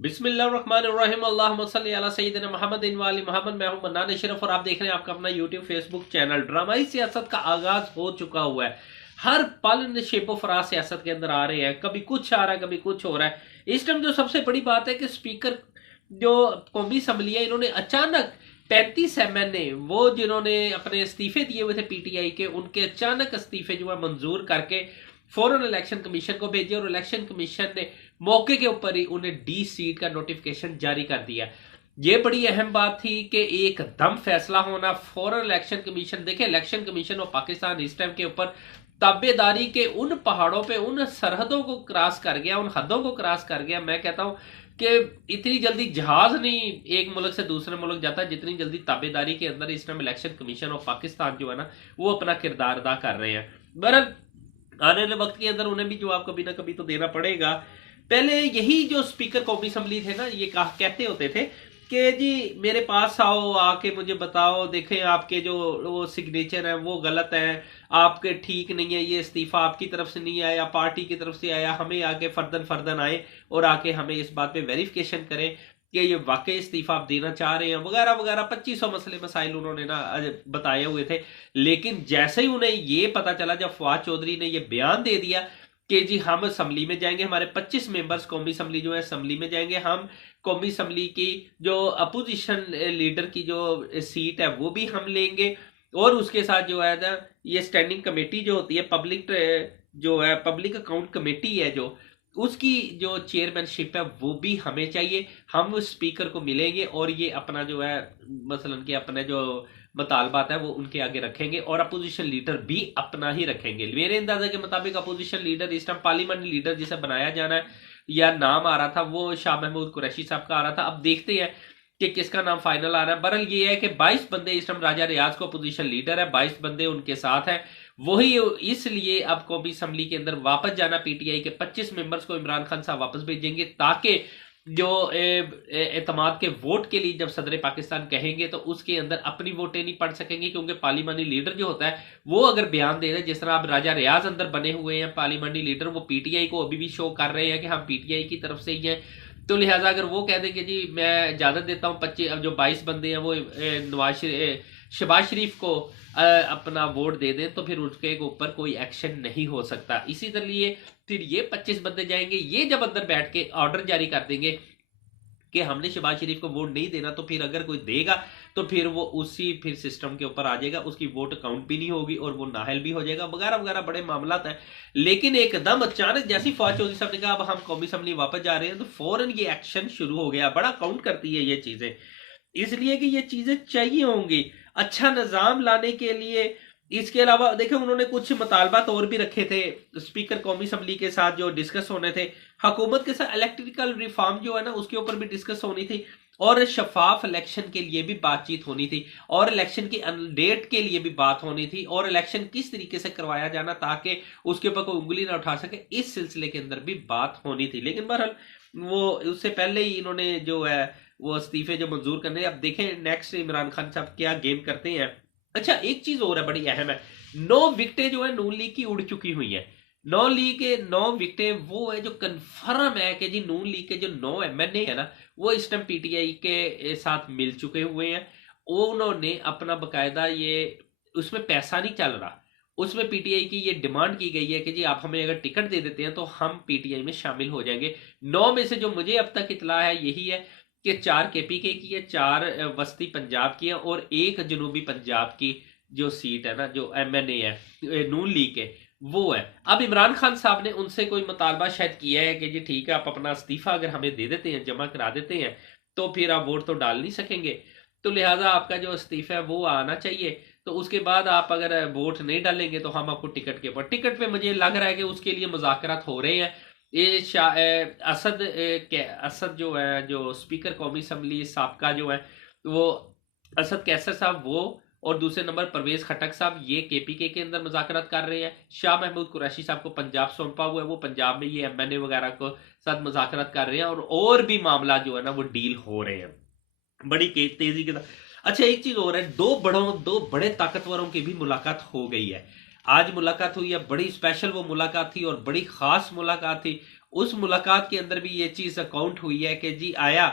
बिस्मिल्लाहिर्रहमानिर्रहीम अल्लाहुम्मा सल्ली अला सय्यिदिना मुहम्मदिन व आलि मुहम्मद। मैं हूं मन्नान अशरफ और आप देख रहे हैं आपका अपना यूट्यूब फेसबुक चैनल। ड्रामाई सियासत का आगाज हो चुका हुआ है। हर पल शेपो फराज सियासत के अंदर आ रहे हैं, कभी कुछ आ रहा है, कभी कुछ हो रहा है। इस टाइम जो सबसे बड़ी बात है कि स्पीकर जो कौमी असम्बली है, इन्होंने अचानक 35 MNA वो जिन्होंने अपने इस्तीफे दिए हुए थे पीटीआई के, उनके अचानक इस्तीफे जो है मंजूर करके फौरन इलेक्शन कमीशन को भेजे और इलेक्शन कमीशन ने मौके के ऊपर ही उन्हें डी सीट का नोटिफिकेशन जारी कर दिया। ये बड़ी अहम बात थी कि एकदम फैसला होना, फौरन इलेक्शन कमीशन देखे, इलेक्शन कमीशन ऑफ पाकिस्तान इस टाइम के ऊपर ताबेदारी के उन पहाड़ों पे, उन सरहदों को क्रॉस कर गया, उन हदों को क्रॉस कर गया। मैं कहता हूं कि इतनी जल्दी जहाज नहीं एक मुल्क से दूसरे मुल्क जाता, जितनी जल्दी ताबेदारी के अंदर इस time election commission of Pakistan जो है ना, वो अपना किरदार अदा कर रहे हैं। बहरहाल आने वाले वक्त के अंदर उन्हें भी जवाब कभी ना कभी तो देना पड़ेगा। पहले यही जो स्पीकर कौमी असम्बली थे ना, ये कहते होते थे कि जी मेरे पास आओ, आके मुझे बताओ, देखें आपके जो वो सिग्नेचर है वो गलत है, आपके ठीक नहीं है, ये इस्तीफा आपकी तरफ से नहीं आया, पार्टी की तरफ से आया, हमें आके फर्दन फर्दन आए और आके हमें इस बात पे वेरिफिकेशन करें कि ये वाकई इस्तीफा आप देना चाह रहे हैं, वगैरह वगैरह 2500 मसले मसाइल उन्होंने ना बताए हुए थे। लेकिन जैसे ही उन्हें ये पता चला, जब फवाद चौधरी ने ये बयान दे दिया कि जी हम असम्बली में जाएंगे, हमारे 25 मेंबर्स कौमी असम्बली जो है असम्बली में जाएंगे, हम कौमी असम्बली की जो अपोजिशन लीडर की जो सीट है वो भी हम लेंगे, और उसके साथ जो है ना ये स्टैंडिंग कमेटी जो होती है, पब्लिक जो है पब्लिक अकाउंट कमेटी है, जो उसकी जो चेयरमैनशिप है वो भी हमें चाहिए। हम स्पीकर को मिलेंगे और ये अपना जो है मसलन कि अपने जो मुतालबात है वो उनके आगे रखेंगे और अपोजिशन लीडर भी अपना ही रखेंगे। मेरे अंदाजा के मुताबिक अपोजिशन लीडर इस टाइम पार्लियामेंट्री लीडर जिसे बनाया जाना है, या नाम आ रहा था वो शाह महमूद कुरैशी साहब का आ रहा था। अब देखते हैं कि किसका नाम फाइनल आ रहा है। बहरहाल ये है कि 22 बंदे इस टाइम राजा रियाज को अपोजिशन लीडर है, 22 बंदे उनके साथ हैं। वही इसलिए अब कौमी असम्बली के अंदर वापस जाना, पीटीआई के 25 मेंबर्स को इमरान खान साहब वापस भेजेंगे, ताकि जो एतमाद के वोट के लिए जब सदर पाकिस्तान कहेंगे तो उसके अंदर अपनी वोटें नहीं पढ़ सकेंगे, क्योंकि पार्लियामानी लीडर जो होता है वो अगर बयान दे रहे, जिस तरह अब राजा रियाज अंदर बने हुए हैं पार्लियामानी लीडर, वो पीटीआई को अभी भी शो कर रहे हैं कि हम पीटीआई की तरफ से ही हैं। तो लिहाजा अगर वो कह दें कि जी मैं इजाजत देता हूँ 25 अब जो 22 बंदे हैं वो शहबाज शरीफ को अपना वोट दे दें, तो फिर उसके ऊपर कोई एक्शन नहीं हो सकता। इसी तरह फिर ये 25 बंदे जाएंगे, ये जब अंदर बैठ के ऑर्डर जारी कर देंगे कि हमने शहबाज शरीफ को वोट नहीं देना, तो फिर अगर कोई देगा तो फिर वो उसी फिर सिस्टम के ऊपर आ जाएगा, उसकी वोट काउंट भी नहीं होगी और वो नाहल भी हो जाएगा, वगैरह वगैरह बड़े मामला हैं। लेकिन एकदम अचानक जैसी फवाद चौधरी साहब ने कहा अब हम कौमी असम्बली वापस जा रहे हैं, तो फौरन ये एक्शन शुरू हो गया। बड़ा काउंट करती है ये चीजें, इसलिए कि ये चीजें चाहिए होंगी अच्छा निजाम लाने के लिए। इसके अलावा देखें उन्होंने कुछ मुतालबात और भी रखे थे स्पीकर कौमी असम्बली के साथ जो डिस्कस होने थे। हुकूमत के साथ इलेक्ट्रिकल रिफॉर्म जो है ना उसके ऊपर भी डिस्कस होनी थी, और शफाफ इलेक्शन के लिए भी बातचीत होनी थी, और इलेक्शन की डेट के लिए भी बात होनी थी, और इलेक्शन किस तरीके से करवाया जाना ताकि उसके ऊपर कोई उंगली ना उठा सके, इस सिलसिले के अंदर भी बात होनी थी। लेकिन बहरहाल वो उससे पहले ही इन्होंने जो है वो इस्तीफे जो मंजूर करने, अब देखें नेक्स्ट इमरान खान साहब क्या गेम करते हैं। अच्छा एक चीज और है बड़ी अहम है, 9 विकेटें जो है नून लीग की उड़ चुकी हुई है। 9 लीग के 9 विकेटें वो है जो कंफर्म है कि जी नून लीग के जो 9 MNA है ना वो इस टाइम पीटीआई के साथ मिल चुके हुए हैं। उन्होंने अपना बकायदा ये उसमें पैसा नहीं चल रहा, उसमें पीटीआई की ये डिमांड की गई है कि जी आप हमें अगर टिकट दे देते हैं तो हम पीटीआई में शामिल हो जाएंगे। 9 में से जो मुझे अब तक इतला है यही है कि 4 केपीके की है, 4 वस्ती पंजाब की है, और 1 जनूबी पंजाब की जो सीट है ना जो MNA है नून लीग के वो है। अब इमरान खान साहब ने उनसे कोई मुतालबा शायद किया है कि जी ठीक है आप अपना इस्तीफा अगर हमें दे देते हैं, जमा करा देते हैं, तो फिर आप वोट तो डाल नहीं सकेंगे, तो लिहाजा आपका जो इस्तीफा है वो आना चाहिए। तो उसके बाद आप अगर वोट नहीं डालेंगे तो हम आपको टिकट के ऊपर, टिकट पे मुझे लग रहा है कि उसके लिए मुज़ाकरात हो रहे हैं। ये असद जो है जो स्पीकर कौमी असम्बली साबका जो है वो असद कैसर साहब, वो और दूसरे नंबर परवेज खटक साहब, ये केपीके के अंदर मुज़ाकरात कर रहे हैं। शाह महमूद कुरैशी साहब को पंजाब सौंपा हुआ है, वो पंजाब में ये MNA वगैरह को साथ मुज़ाकरात कर रहे हैं, और भी मामला जो है ना वो डील हो रहे हैं बड़ी तेजी के साथ। अच्छा एक चीज और है, दो बड़े ताकतवरों की भी मुलाकात हो गई है। आज मुलाकात हुई है, बड़ी स्पेशल वो मुलाकात थी और बड़ी खास मुलाकात थी, उस मुलाकात के अंदर भी ये चीज अकाउंट हुई है कि जी आया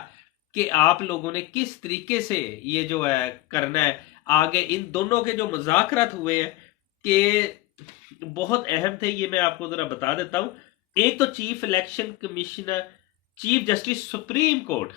कि आप लोगों ने किस तरीके से ये जो है करना है आगे। इन दोनों के जो मुज़ाकरात हुए हैं कि बहुत अहम थे, ये मैं आपको जरा बता देता हूं। एक तो chief election commissioner, chief justice supreme court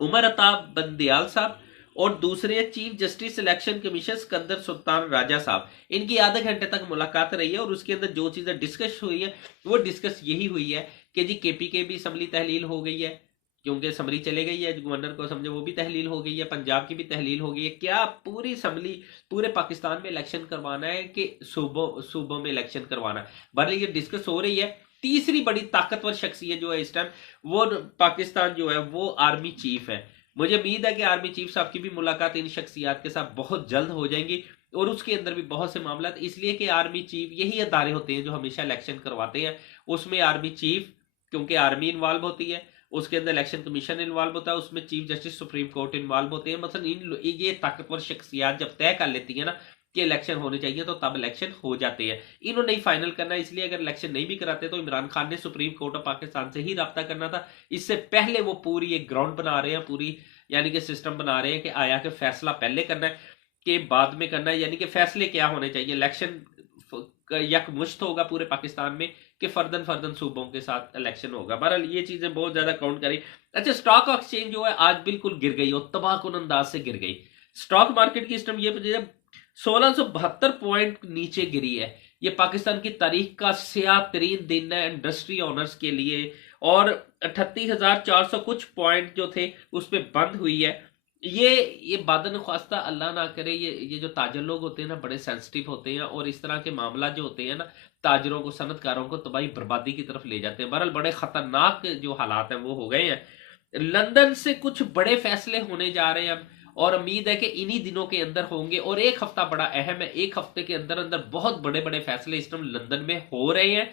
Umar Ata Bandial साहब, और दूसरे chief justice election commission Sikandar Sultan Raja साहब। इनकी आधे घंटे तक मुलाकात रही है और उसके अंदर जो चीजें डिस्कस हुई है वो डिस्कस यही हुई है कि जी केपी के भी असम्बली तहलील हो गई है, क्योंकि समरी चले गई है, गवर्नर को समझे वो भी तहलील हो गई है, पंजाब की भी तहलील हो गई है। क्या पूरी असम्बली पूरे पाकिस्तान में इलेक्शन करवाना है कि सूबों में इलेक्शन करवाना है, बहरहाल ये डिस्कस हो रही है। तीसरी बड़ी ताकतवर शख्सियत जो है इस टाइम वो पाकिस्तान जो है वो आर्मी चीफ है। मुझे उम्मीद है कि आर्मी चीफ साहब की भी मुलाकात इन शख्सियात के साथ बहुत जल्द हो जाएंगी और उसके अंदर भी बहुत से मामला, इसलिए कि आर्मी चीफ यही अदारे होते हैं जो हमेशा इलेक्शन करवाते हैं। उसमें आर्मी चीफ, क्योंकि आर्मी इन्वॉल्व होती है, उसके अंदर इलेक्शन कमीशन इन्वॉल्व होता है, उसमें chief justice supreme court involve होते हैं। मतलब ये ताकतवर शख्सियात जब तय कर लेती है ना कि इलेक्शन होने चाहिए तो तब इलेक्शन हो जाते हैं। इन्होंने ही फाइनल करना है, इसलिए अगर इलेक्शन नहीं भी कराते तो इमरान खान ने सुप्रीम कोर्ट ऑफ पाकिस्तान से ही रब्ता करना था। इससे पहले वो पूरी एक ग्राउंड बना रहे हैं, पूरी यानी कि सिस्टम बना रहे हैं कि आया कि फैसला पहले करना है कि बाद में करना है। यानी कि फैसले क्या होने चाहिए, इलेक्शन यकमुश्त होगा पूरे पाकिस्तान में कि फर्दन फर्दन सूबों के साथ इलेक्शन होगा। बहरहाल ये चीजें बहुत ज्यादा काउंट करी। अच्छा, स्टॉक एक्सचेंज जो है आज बिल्कुल गिर गई और तबाहकुन अंदाज से गिर गई। स्टॉक मार्केट की सिस्टम ये 1672 पॉइंट नीचे गिरी है। ये पाकिस्तान की तारीख का स्याह तरीन दिन है इंडस्ट्री ओनर्स के लिए, और 38,400 कुछ पॉइंट जो थे उस पर बंद हुई है। ये बादन ख्वास्ता अल्लाह ना करे, ये जो ताजर लोग होते हैं ना बड़े सेंसिटिव होते हैं और इस तरह के मामला जो होते हैं ना ताजरों को, सनतकारों को तबाही बर्बादी की तरफ ले जाते हैं। बहरहाल बड़े खतरनाक जो हालात हैं वो हो गए हैं। लंदन से कुछ बड़े फैसले होने जा रहे हैं अब, और उम्मीद है कि इन्हीं दिनों के अंदर होंगे। और एक हफ्ता बड़ा अहम है, एक हफ्ते के अंदर अंदर बहुत बड़े बड़े फैसले इस टाइम लंदन में हो रहे हैं।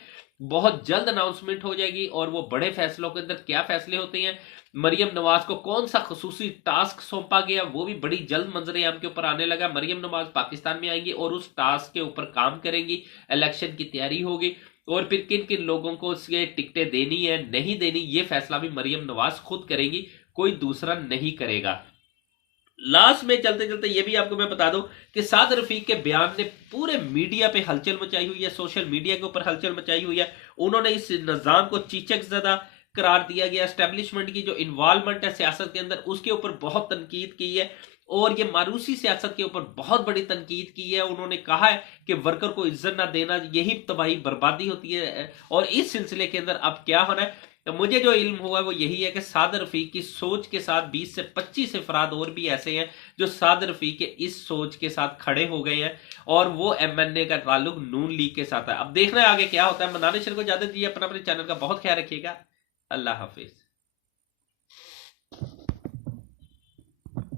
बहुत जल्द अनाउंसमेंट हो जाएगी और वो बड़े फैसलों के अंदर क्या फैसले होते हैं, मरियम नवाज को कौन सा खसूसी टास्क सौंपा गया वो भी बड़ी जल्द मंजरे आम के ऊपर आने लगा। मरियम नवाज पाकिस्तान में आएंगी और उस टास्क के ऊपर काम करेंगी, इलेक्शन की तैयारी होगी, और फिर किन किन लोगों को उसके टिकटें देनी है नहीं देनी ये फैसला भी मरियम नवाज खुद करेंगी, कोई दूसरा नहीं करेगा। लास्ट में चलते चलते ये भी आपको मैं बता दूं कि साद रफीक के बयान ने पूरे मीडिया पे हलचल मचाई हुई है, सोशल मीडिया के ऊपर हलचल मचाई हुई है। उन्होंने इस निजाम को चीचक ज़दा करार दिया गया। एस्टेब्लिशमेंट की जो इन्वॉल्वमेंट है सियासत के अंदर उसके ऊपर बहुत तनकीद की है और ये मारूसी सियासत के ऊपर बहुत बड़ी तनकीद की है। उन्होंने कहा है कि वर्कर को इज्जत ना देना यही तबाही बर्बादी होती है। और इस सिलसिले के अंदर अब क्या होना है, तो मुझे जो इल्म हुआ वो यही है कि साद रफीक की सोच के साथ 20 से 25 अफराद और भी ऐसे हैं जो साद रफीक के इस सोच के साथ खड़े हो गए हैं और वो एमएनए का ताल्लुक नून लीग के साथ है। अब देखना है आगे क्या होता है। मनाने शर को इजाजत दीजिए, अपने चैनल का बहुत ख्याल रखिएगा। अल्लाह हाफिज।